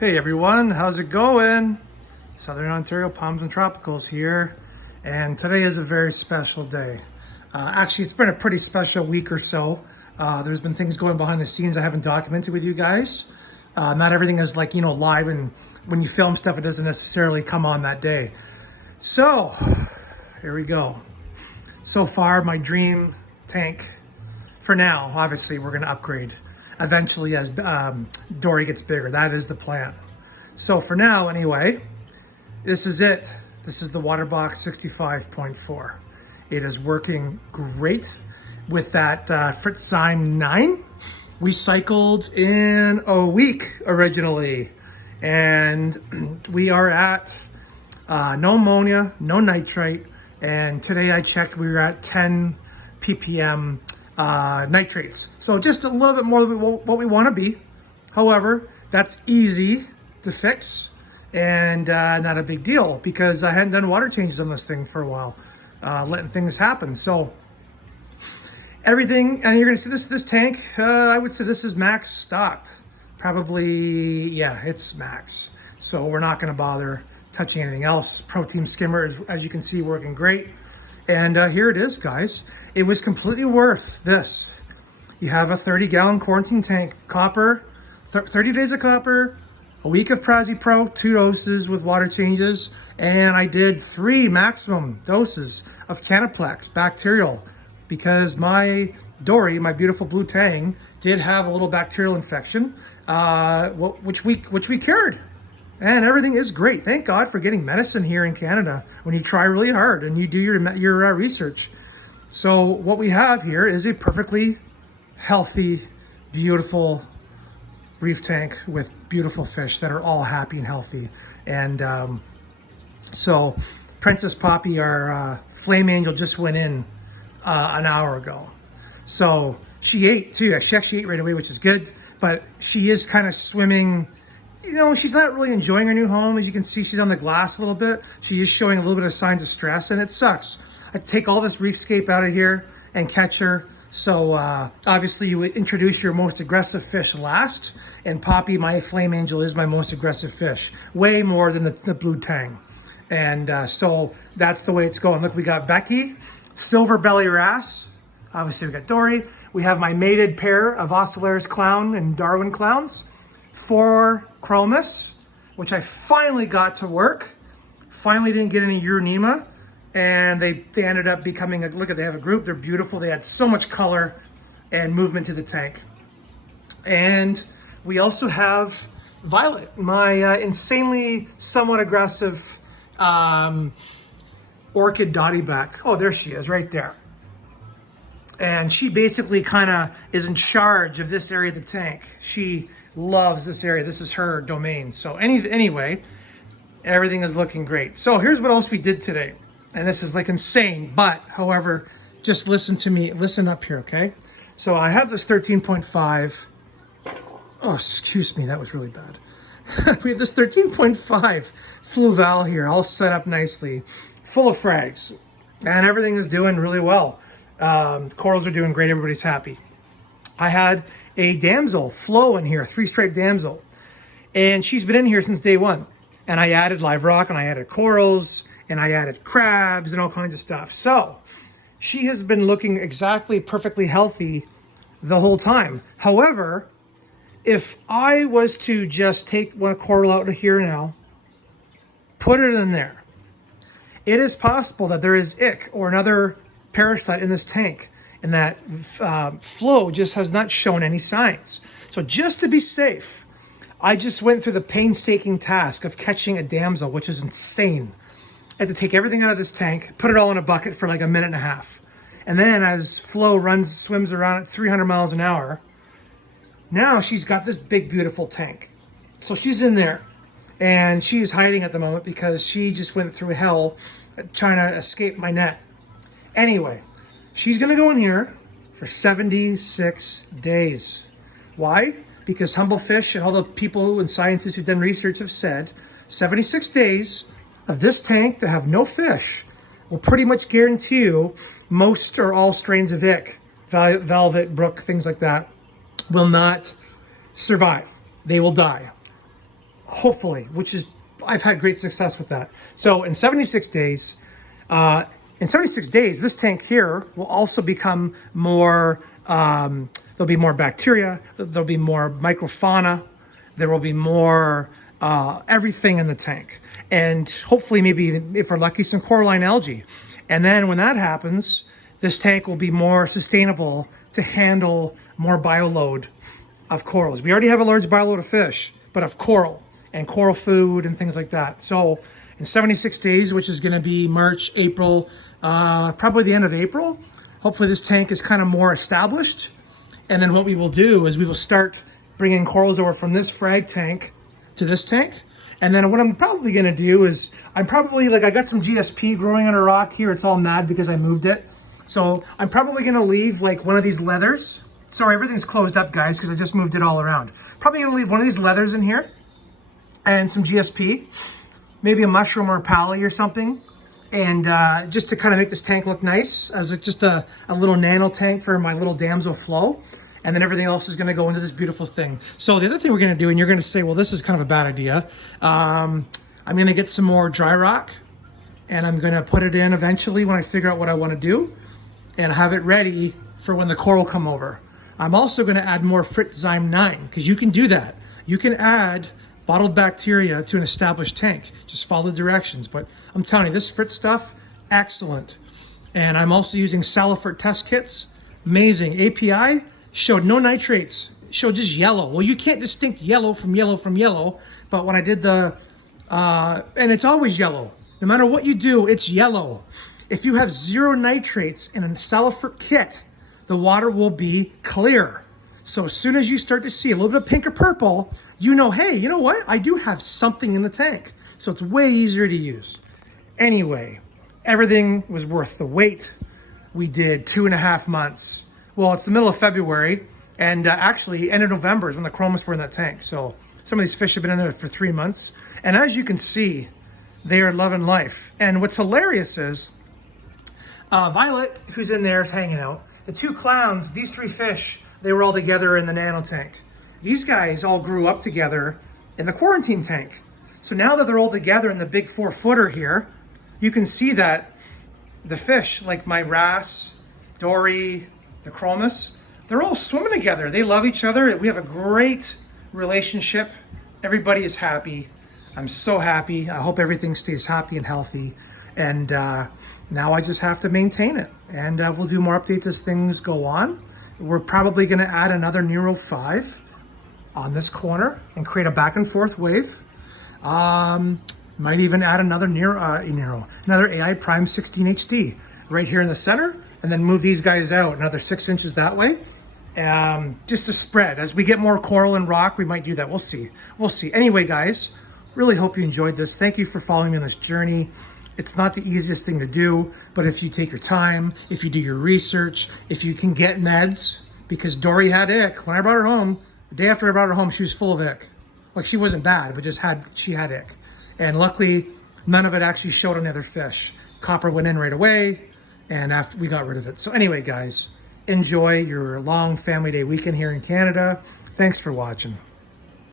Hey everyone, how's it going? Southern Ontario Palms and Tropicals here, and today is a very special day. Actually, it's been a pretty special week or so. There's been things going behind the scenes I haven't documented with you guys. Not everything is like, live, and when you film stuff, it doesn't necessarily come on that day. So, here we go. So far, my dream tank, for now, obviously we're gonna upgrade eventually as Dory gets bigger. That is the plan. So for now, anyway, this is it. This is the Waterbox 65.4. It is working great with that Fritzheim 9. We cycled in a week originally, and we are at no ammonia, no nitrite, and today I checked, we were at 10 ppm nitrates. So just a little bit more than what we want to be. However, that's easy to fix and not a big deal because I hadn't done water changes on this thing for a while, letting things happen. So everything, and you're gonna see this tank, I would say this is max stocked. Probably, yeah, it's max. So we're not gonna bother touching anything else. Protein skimmer is, as you can see, working great. And here it is, guys. It was completely worth this. You have a 30-gallon quarantine tank, copper, 30 days of copper, a week of Prazi Pro, 2 doses with water changes, and I did 3 maximum doses of Canaplex bacterial because my Dory, my beautiful blue tang, did have a little bacterial infection, which we cured. And everything is great. Thank God for getting medicine here in Canada when you try really hard and you do your research. So what we have here is a perfectly healthy, beautiful reef tank with beautiful fish that are all happy and healthy. And so Princess Poppy, our flame angel, just went in an hour ago. So she ate too. She actually ate right away, which is good. But she is kind of swimming. She's not really enjoying her new home. As you can see, she's on the glass a little bit. She is showing a little bit of signs of stress, and it sucks. I take all this reefscape out of here and catch her. So obviously you would introduce your most aggressive fish last, and Poppy, my flame angel, is my most aggressive fish, way more than the blue tang. And so that's the way it's going. Look, we got Becky, silver belly wrasse. Obviously we got Dory. We have my mated pair of Ocellaris clown and Darwin clowns. 4 chromis, which I finally got to work. Finally didn't get any Euronema. And they ended up becoming, look at, they have a group, they're beautiful. They had so much color and movement to the tank. And we also have Violet, my insanely somewhat aggressive orchid dotty back. Oh, there she is, right there. And she basically kind of is in charge of this area of the tank. She loves this area. This is her domain. So anyway, everything is looking great. So here's what else we did today. And this is like insane, but however, just listen to me, listen up here, okay? So I have this 13.5. Oh, excuse me, that was really bad. We have this 13.5 Fluval here, all set up nicely, full of frags, and everything is doing really well. Corals are doing great, everybody's happy. I had a damsel, Flo, in here, 3-stripe damsel, and she's been in here since day one. And I added live rock, and I added corals, and I added crabs and all kinds of stuff. So she has been looking exactly perfectly healthy the whole time. However, if I was to just take one coral out of here now, put it in there, it is possible that there is ick or another parasite in this tank, and that Flo just has not shown any signs. So just to be safe, I just went through the painstaking task of catching a damsel, which is insane. I had to take everything out of this tank, put it all in a bucket for like a minute and a half. And then as Flo swims around at 300 miles an hour, now she's got this big, beautiful tank. So she's in there, and she's hiding at the moment because she just went through hell trying to escape my net. Anyway, she's gonna go in here for 76 days. Why? Because Humble Fish and all the people and scientists who've done research have said 76 days of this tank to have no fish will pretty much guarantee you most or all strains of ick, velvet, brook, things like that, will not survive. They will die. hopefully, which is, I've had great success with that. So in 76 days, this tank here will also become more, there'll be more bacteria, there'll be more microfauna, there will be more everything in the tank. And hopefully maybe, if we're lucky, some coralline algae. And then when that happens, this tank will be more sustainable to handle more bioload of corals. We already have a large bioload of fish, but of coral and coral food and things like that. So in 76 days, which is gonna be March, April, probably the end of April, hopefully this tank is kind of more established. And then what we will do is we will start bringing corals over from this frag tank to this tank. And then what I'm probably gonna do is, I got some GSP growing on a rock here. It's all mad because I moved it. So I'm probably gonna leave like one of these leathers. Sorry, everything's closed up, guys, because I just moved it all around. Probably gonna leave one of these leathers in here and some GSP, maybe a mushroom or a pally or something. And just to kind of make this tank look nice as just a little nano tank for my little damsel flow. And then everything else is gonna go into this beautiful thing. So the other thing we're gonna do, and you're gonna say, well, this is kind of a bad idea. I'm gonna get some more dry rock and I'm gonna put it in eventually when I figure out what I wanna do and have it ready for when the coral come over. I'm also gonna add more Fritzyme 9 because you can do that. You can add bottled bacteria to an established tank. Just follow the directions. But I'm telling you, this Fritz stuff, excellent. And I'm also using Salifert test kits. Amazing. API showed no nitrates, showed just yellow. Well, you can't distinct yellow from yellow, but when I did the, and it's always yellow. No matter what you do, it's yellow. If you have 0 nitrates in a Salifert kit, the water will be clear. So as soon as you start to see a little bit of pink or purple, you know, hey, you know what? I do have something in the tank. So it's way easier to use. Anyway, everything was worth the wait. We did 2.5 months. Well, it's the middle of February, and actually end of November is when the chromis were in that tank. So some of these fish have been in there for 3 months. And as you can see, they are loving life. And what's hilarious is, Violet, who's in there, is hanging out. The 2 clowns, these 3 fish, they were all together in the nano tank. These guys all grew up together in the quarantine tank. So now that they're all together in the big 4-footer here, you can see that the fish, like my wrasse, Dory, the chromis, they're all swimming together. They love each other. We have a great relationship. Everybody is happy. I'm so happy. I hope everything stays happy and healthy. And now I just have to maintain it. And we'll do more updates as things go on. We're probably gonna add another Nero 5 on this corner and create a back and forth wave. Might even add another another AI Prime 16 HD right here in the center, and then move these guys out another 6 inches that way. Just to spread. As we get more coral and rock, we might do that. We'll see. We'll see. Anyway, guys, really hope you enjoyed this. Thank you for following me on this journey. It's not the easiest thing to do, but if you take your time, if you do your research, if you can get meds, because Dory had ick. When I brought her home, the day after I brought her home, she was full of ick. Like, she wasn't bad, but she had ick. And luckily, none of it actually showed on the other fish. Copper went in right away, and after we got rid of it. So anyway, guys, enjoy your long family day weekend here in Canada. Thanks for watching.